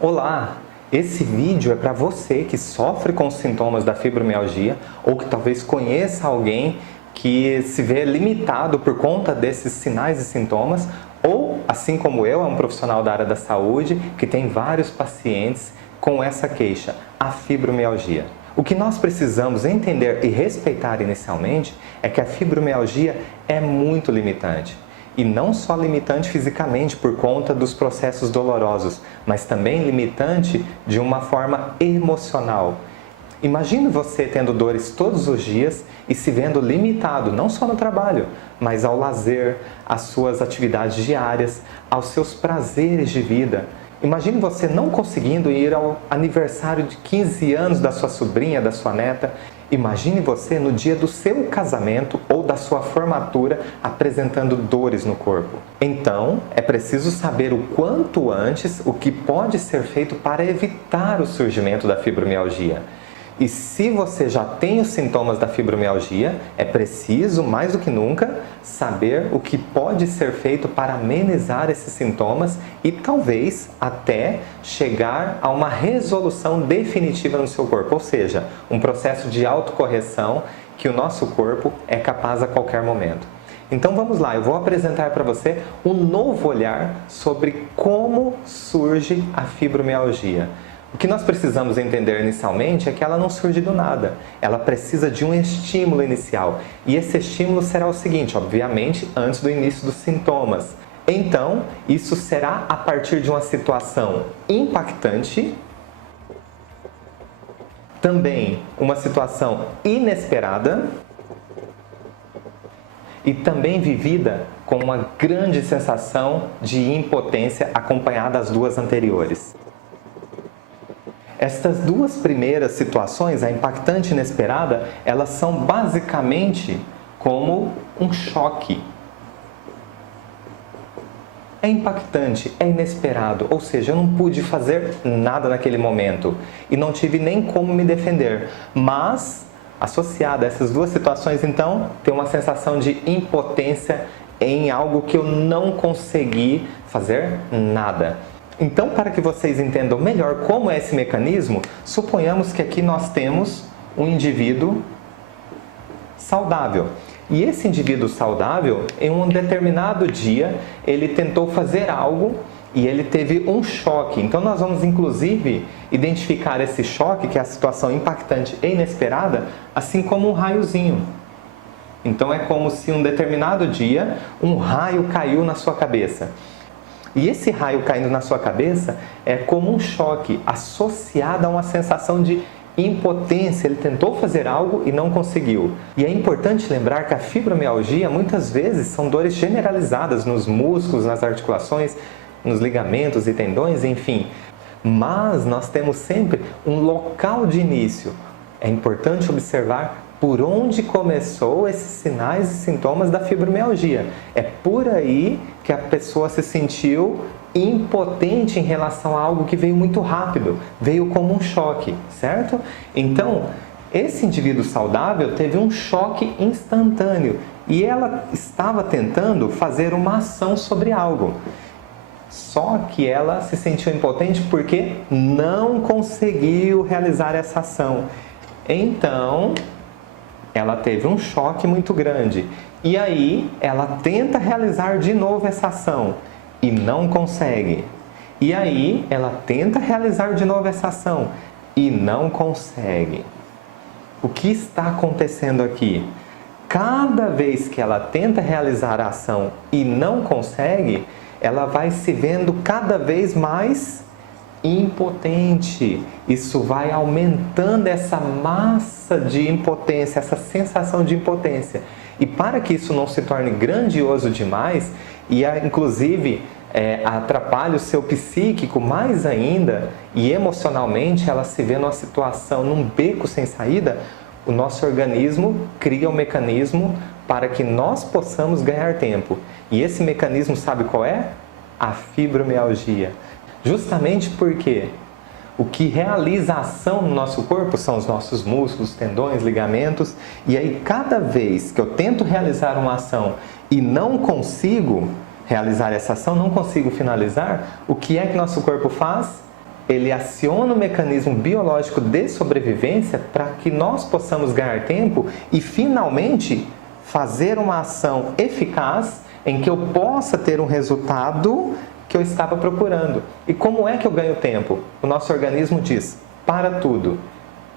Olá! Esse vídeo é para você que sofre com os sintomas da fibromialgia ou que talvez conheça alguém que se vê limitado por conta desses sinais e sintomas ou, assim como eu, é um profissional da área da saúde que tem vários pacientes com essa queixa, a fibromialgia. O que nós precisamos entender e respeitar inicialmente é que a fibromialgia é muito limitante. E não só limitante fisicamente por conta dos processos dolorosos, mas também limitante de uma forma emocional. Imagine você tendo dores todos os dias e se vendo limitado, não só no trabalho, mas ao lazer, às suas atividades diárias, aos seus prazeres de vida. Imagine você não conseguindo ir ao aniversário de 15 anos da sua sobrinha, da sua neta. Imagine você no dia do seu casamento ou da sua formatura apresentando dores no corpo. Então, é preciso saber o quanto antes o que pode ser feito para evitar o surgimento da fibromialgia. E se você já tem os sintomas da fibromialgia, é preciso, mais do que nunca, saber o que pode ser feito para amenizar esses sintomas e talvez até chegar a uma resolução definitiva no seu corpo, ou seja, um processo de autocorreção que o nosso corpo é capaz a qualquer momento. Então vamos lá, eu vou apresentar para você um novo olhar sobre como surge a fibromialgia. O que nós precisamos entender inicialmente é que ela não surge do nada. Ela precisa de um estímulo inicial. E esse estímulo será o seguinte, obviamente, antes do início dos sintomas. Então, isso será a partir de uma situação impactante, também uma situação inesperada e também vivida com uma grande sensação de impotência acompanhada das duas anteriores. Estas duas primeiras situações, a impactante e inesperada, elas são basicamente como um choque. É impactante, é inesperado, ou seja, eu não pude fazer nada naquele momento e não tive nem como me defender. Mas, associada a essas duas situações, então, tem uma sensação de impotência em algo que eu não consegui fazer nada. Então, para que vocês entendam melhor como é esse mecanismo, suponhamos que aqui nós temos um indivíduo saudável. E esse indivíduo saudável, em um determinado dia, ele tentou fazer algo e ele teve um choque. Então, nós vamos, inclusive, identificar esse choque, que é a situação impactante e inesperada, assim como um raiozinho. Então, é como se um determinado dia, um raio caiu na sua cabeça. E esse raio caindo na sua cabeça é como um choque associado a uma sensação de impotência. Ele tentou fazer algo e não conseguiu. E é importante lembrar que a fibromialgia muitas vezes são dores generalizadas nos músculos, nas articulações, nos ligamentos e tendões, enfim. Mas nós temos sempre um local de início. É importante observar por onde começou esses sinais e sintomas da fibromialgia. É por aí que a pessoa se sentiu impotente em relação a algo que veio muito rápido, veio como um choque, certo? Então, esse indivíduo saudável teve um choque instantâneo e ela estava tentando fazer uma ação sobre algo. Só que ela se sentiu impotente porque não conseguiu realizar essa ação. Então, ela teve um choque muito grande. E aí, ela tenta realizar de novo essa ação e não consegue. E aí, ela tenta realizar de novo essa ação e não consegue. O que está acontecendo aqui? Cada vez que ela tenta realizar a ação e não consegue, ela vai se vendo cada vez mais impotente. Isso vai aumentando essa massa de impotência, essa sensação de impotência. E para que isso não se torne grandioso demais e inclusive atrapalhe o seu psíquico mais ainda e emocionalmente ela se vê numa situação, num beco sem saída, o nosso organismo cria um mecanismo para que nós possamos ganhar tempo. E esse mecanismo, sabe qual é? A fibromialgia. Justamente porque o que realiza a ação no nosso corpo são os nossos músculos, tendões, ligamentos. E aí, cada vez que eu tento realizar uma ação e não consigo realizar essa ação, não consigo finalizar, o que é que nosso corpo faz? ele aciona o mecanismo biológico de sobrevivência para que nós possamos ganhar tempo e finalmente fazer uma ação eficaz em que eu possa ter um resultado que eu estava procurando. E como é que eu ganho tempo? O nosso organismo diz, para tudo.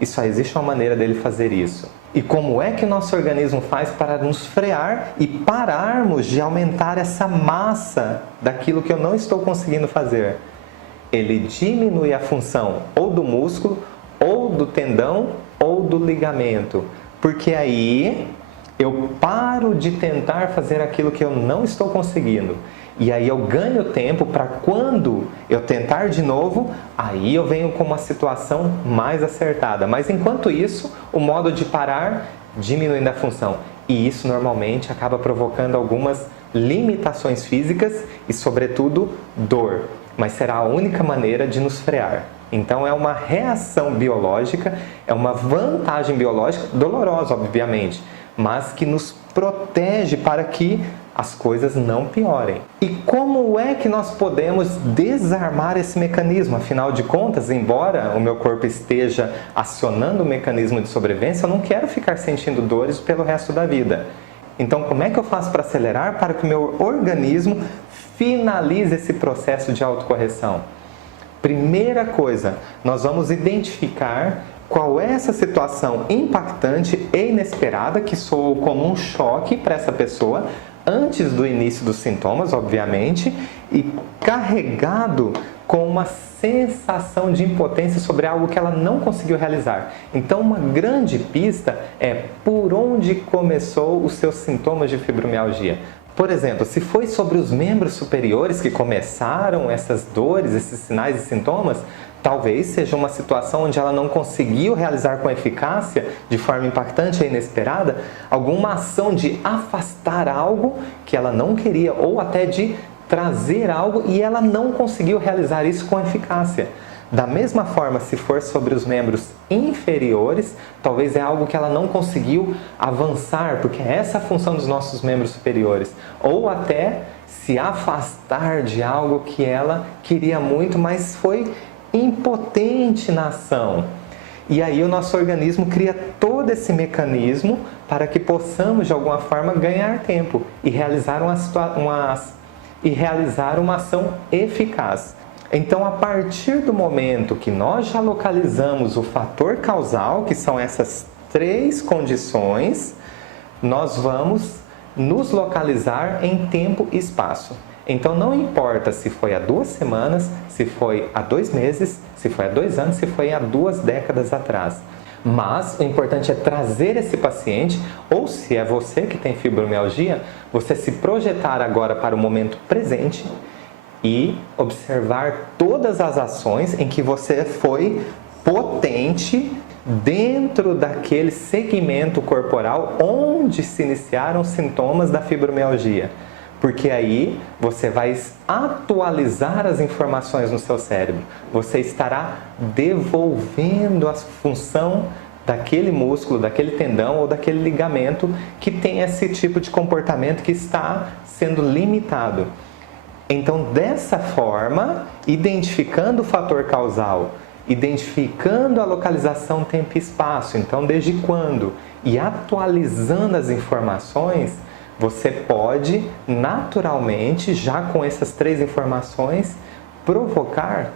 E só existe uma maneira dele fazer isso. E como é que o nosso organismo faz para nos frear e pararmos de aumentar essa massa daquilo que eu não estou conseguindo fazer? Ele diminui a função ou do músculo, ou do tendão, ou do ligamento. Porque aí eu paro de tentar fazer aquilo que eu não estou conseguindo. E aí eu ganho tempo para quando eu tentar de novo, aí eu venho com uma situação mais acertada. Mas enquanto isso, o modo de parar diminuindo a função. E isso normalmente acaba provocando algumas limitações físicas e, sobretudo, dor. Mas será a única maneira de nos frear. Então é uma reação biológica, é uma vantagem biológica, dolorosa, obviamente, mas que nos protege para que as coisas não piorem. E como é que nós podemos desarmar esse mecanismo? Afinal de contas, embora o meu corpo esteja acionando o mecanismo de sobrevivência, eu não quero ficar sentindo dores pelo resto da vida. Então, como é que eu faço para acelerar para que o meu organismo finalize esse processo de autocorreção? Primeira coisa, nós vamos identificar qual é essa situação impactante e inesperada que soou como um choque para essa pessoa antes do início dos sintomas, obviamente, e carregado com uma sensação de impotência sobre algo que ela não conseguiu realizar. Então, uma grande pista é por onde começou os seus sintomas de fibromialgia. Por exemplo, se foi sobre os membros superiores que começaram essas dores, esses sinais e sintomas, talvez seja uma situação onde ela não conseguiu realizar com eficácia, de forma impactante e inesperada, alguma ação de afastar algo que ela não queria ou até de trazer algo e ela não conseguiu realizar isso com eficácia. Da mesma forma, se for sobre os membros inferiores, talvez é algo que ela não conseguiu avançar, porque é essa a função dos nossos membros superiores. Ou até se afastar de algo que ela queria muito, mas foi impotente na ação. E aí o nosso organismo cria todo esse mecanismo para que possamos, de alguma forma, ganhar tempo e realizar uma ação eficaz. Então, a partir do momento que nós já localizamos o fator causal, que são essas 3 condições, nós vamos nos localizar em tempo e espaço. Então, não importa se foi há 2 semanas, se foi há 2 meses, se foi há 2 anos, se foi há 2 décadas atrás. Mas o importante é trazer esse paciente, ou se é você que tem fibromialgia, você se projetar agora para o momento presente e observar todas as ações em que você foi potente dentro daquele segmento corporal onde se iniciaram os sintomas da fibromialgia. Porque aí você vai atualizar as informações no seu cérebro. Você estará devolvendo a função daquele músculo, daquele tendão ou daquele ligamento que tem esse tipo de comportamento que está sendo limitado. Então, dessa forma, identificando o fator causal, identificando a localização tempo e espaço, então desde quando, e atualizando as informações, você pode naturalmente, já com essas 3 informações, provocar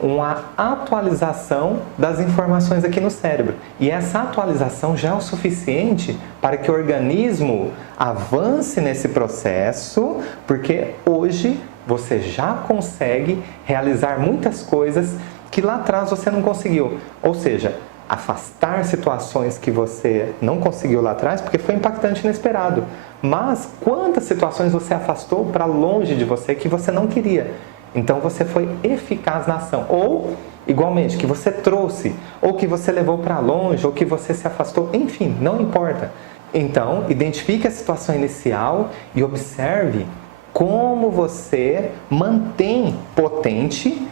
uma atualização das informações aqui no cérebro. E essa atualização já é o suficiente para que o organismo avance nesse processo, porque hoje você já consegue realizar muitas coisas que lá atrás você não conseguiu. Ou seja, afastar situações que você não conseguiu lá atrás porque foi impactante e inesperado. Mas quantas situações você afastou para longe de você que você não queria? Então você foi eficaz na ação. Ou, igualmente, que você trouxe, ou que você levou para longe, ou que você se afastou, enfim, não importa. Então, identifique a situação inicial e observe como você mantém potente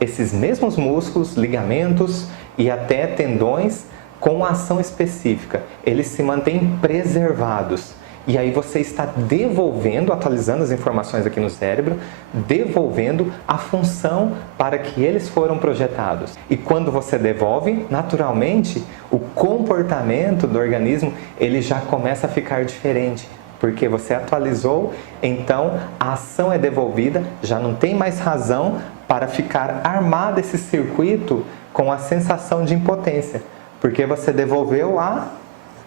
esses mesmos músculos, ligamentos e até tendões com ação específica. Eles se mantêm preservados. E aí você está devolvendo, atualizando as informações aqui no cérebro, devolvendo a função para que eles foram projetados. E quando você devolve, naturalmente, o comportamento do organismo ele já começa a ficar diferente. Porque você atualizou, então a ação é devolvida, já não tem mais razão para ficar armado esse circuito com a sensação de impotência. Porque você devolveu a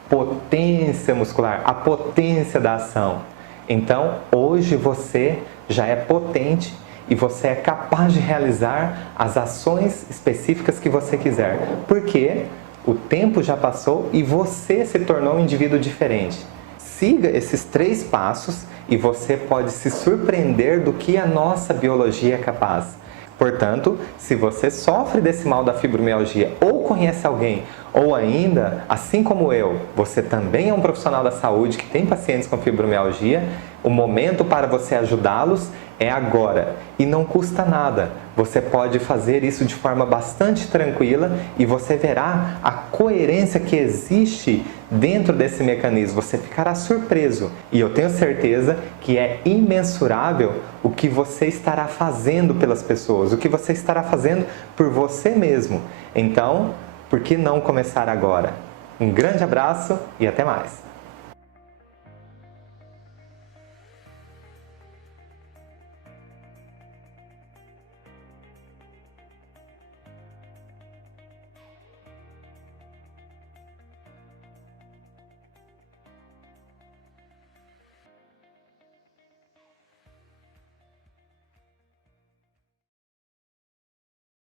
potência muscular, a potência da ação. Então, hoje você já é potente e você é capaz de realizar as ações específicas que você quiser. Porque o tempo já passou e você se tornou um indivíduo diferente. Siga esses 3 passos e você pode se surpreender do que a nossa biologia é capaz. Portanto, se você sofre desse mal da fibromialgia ou conhece alguém, ou ainda, assim como eu, você também é um profissional da saúde que tem pacientes com fibromialgia, o momento para você ajudá-los é agora e não custa nada. Você pode fazer isso de forma bastante tranquila e você verá a coerência que existe dentro desse mecanismo. Você ficará surpreso e eu tenho certeza que é imensurável o que você estará fazendo pelas pessoas, o que você estará fazendo por você mesmo. Então, por que não começar agora? Um grande abraço e até mais!